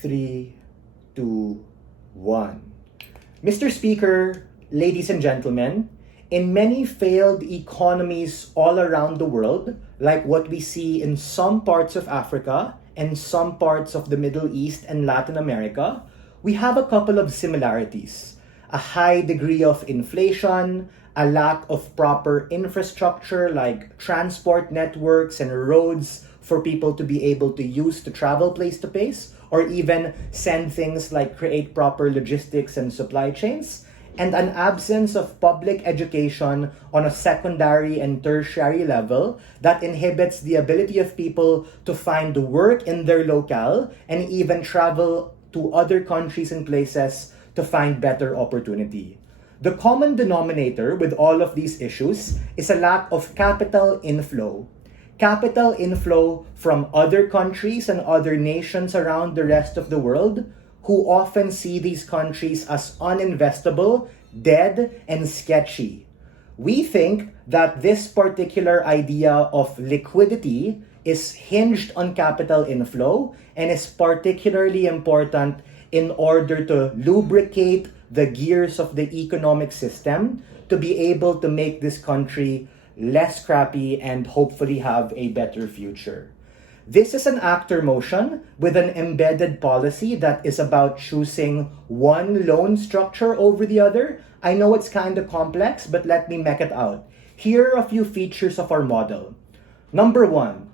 3, 2, 1. Mr. Speaker, ladies and gentlemen, in many failed economies all around the world, like what we see in some parts of Africa and some parts of the Middle East and Latin America, we have a couple of similarities. A high degree of inflation, a lack of proper infrastructure like transport networks and roads for people to be able to use to travel place to place, or even send things like create proper logistics and supply chains, and an absence of public education on a secondary and tertiary level that inhibits the ability of people to find work in their locale and even travel to other countries and places to find better opportunity. The common denominator with all of these issues is a lack of capital inflow. Capital inflow from other countries and other nations around the rest of the world who often see these countries as uninvestable, dead, and sketchy. We think that this particular idea of liquidity is hinged on capital inflow and is particularly important in order to lubricate the gears of the economic system to be able to make this country less crappy and hopefully have a better future. This is an actor motion with an embedded policy that is about choosing one loan structure over the other. I know it's kind of complex, but let me mech it out. Here are a few features of our model. Number one,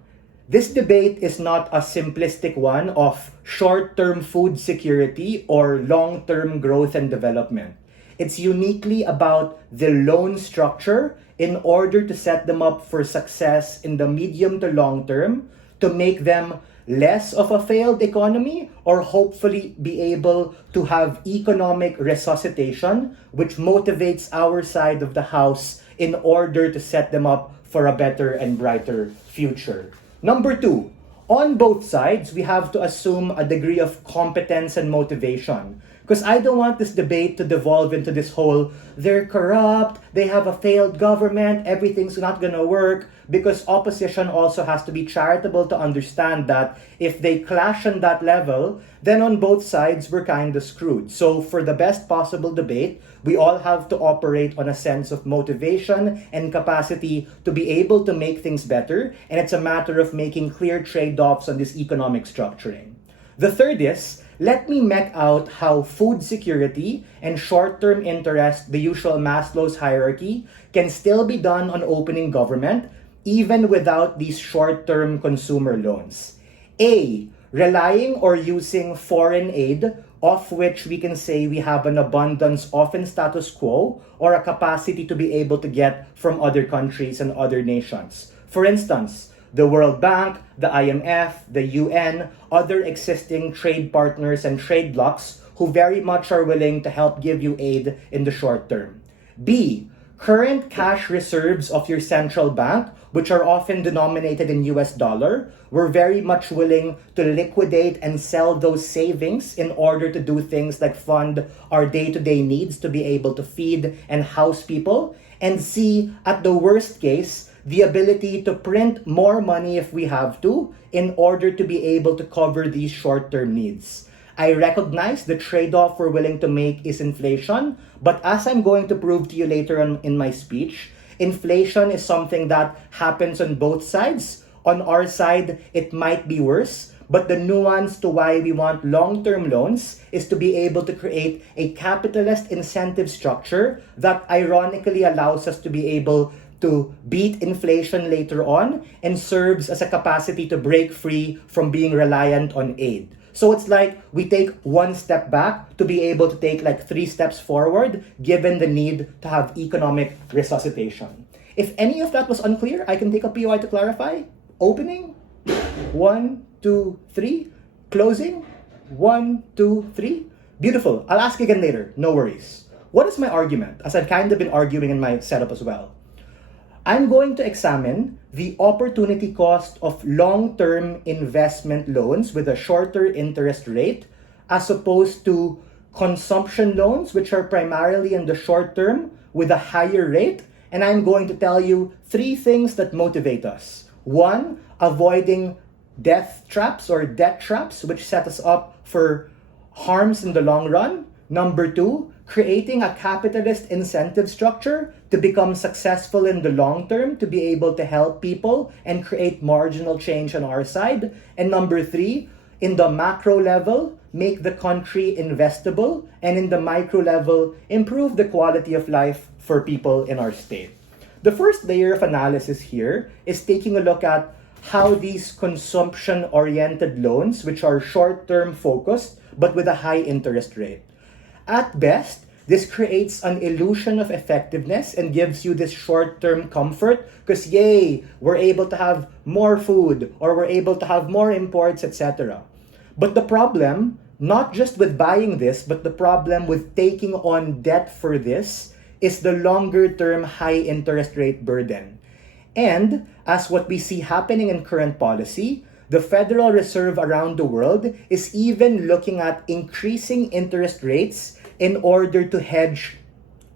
this debate is not a simplistic one of short-term food security or long-term growth and development. It's uniquely about the loan structure in order to set them up for success in the medium to long term, to make them less of a failed economy or hopefully be able to have economic resuscitation, which motivates our side of the house in order to set them up for a better and brighter future. Number two, on both sides, we have to assume a degree of competence and motivation. Because I don't want this debate to devolve into this whole, they're corrupt, they have a failed government, everything's not gonna work, because opposition also has to be charitable to understand that if they clash on that level, then on both sides we're kind of screwed. So for the best possible debate, we all have to operate on a sense of motivation and capacity to be able to make things better, and it's a matter of making clear trade-offs on this economic structuring. The third is, let me mech out how food security and short-term interest, the usual Maslow's hierarchy, can still be done on opening government even without these short-term consumer loans. A, relying or using foreign aid, of which we can say we have an abundance often status quo or a capacity to be able to get from other countries and other nations. For instance, the World Bank, the IMF, the UN, other existing trade partners and trade blocs who very much are willing to help give you aid in the short term. B, current cash reserves of your central bank, which are often denominated in US dollar, we're very much willing to liquidate and sell those savings in order to do things like fund our day-to-day needs to be able to feed and house people. And C, at the worst case, the ability to print more money if we have to in order to be able to cover these short-term needs. I recognize the trade-off we're willing to make is inflation, but as I'm going to prove to you later on in my speech, inflation is something that happens on both sides. On our side, it might be worse, but the nuance to why we want long-term loans is to be able to create a capitalist incentive structure that ironically allows us to be able to beat inflation later on and serves as a capacity to break free from being reliant on aid. So it's like we take one step back to be able to take like 3 steps forward, given the need to have economic resuscitation. If any of that was unclear, I can take a POI to clarify. Opening, 1, 2, 3. Closing, 1, 2, 3. Beautiful. I'll ask again later. No worries. What is my argument? As I've kind of been arguing in my setup as well. I'm going to examine the opportunity cost of long-term investment loans with a shorter interest rate as opposed to consumption loans, which are primarily in the short term with a higher rate. And I'm going to tell you 3 things that motivate us. 1, avoiding debt traps, which set us up for harms in the long run. Number two, creating a capitalist incentive structure to become successful in the long term, to be able to help people and create marginal change on our side. And number three, in the macro level, make the country investable, and in the micro level, improve the quality of life for people in our state. The first layer of analysis here is taking a look at how these consumption-oriented loans, which are short-term focused but with a high interest rate. At best, this creates an illusion of effectiveness and gives you this short-term comfort because, yay, we're able to have more food or we're able to have more imports, etc. But the problem, not just with buying this, but the problem with taking on debt for this is the longer-term high interest rate burden. And as what we see happening in current policy, the Federal Reserve around the world is even looking at increasing interest rates in order to hedge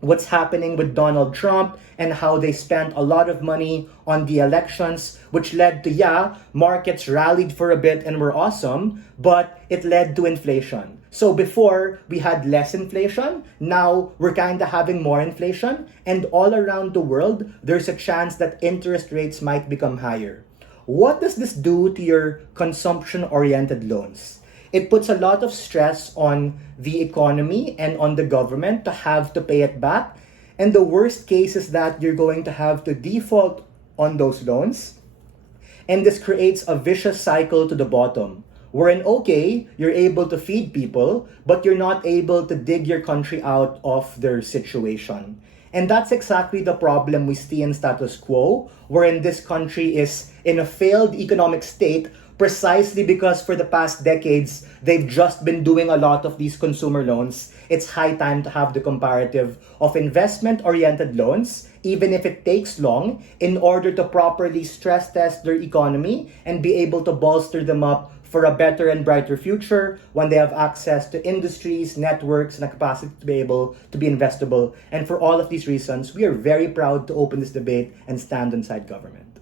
what's happening with Donald Trump and how they spent a lot of money on the elections, which led to, markets rallied for a bit and were awesome, but it led to inflation. So before, we had less inflation. Now, we're kind of having more inflation. And all around the world, there's a chance that interest rates might become higher. What does this do to your consumption-oriented loans? It puts a lot of stress on the economy and on the government to have to pay it back. And the worst case is that you're going to have to default on those loans. And this creates a vicious cycle to the bottom. Wherein, okay, you're able to feed people, but you're not able to dig your country out of their situation. And that's exactly the problem we see in status quo, wherein this country is in a failed economic state precisely because for the past decades, they've just been doing a lot of these consumer loans. It's high time to have the comparative of investment-oriented loans, even if it takes long, in order to properly stress test their economy and be able to bolster them up for a better and brighter future when they have access to industries, networks, and a capacity to be able to be investable. And for all of these reasons, we are very proud to open this debate and stand inside government.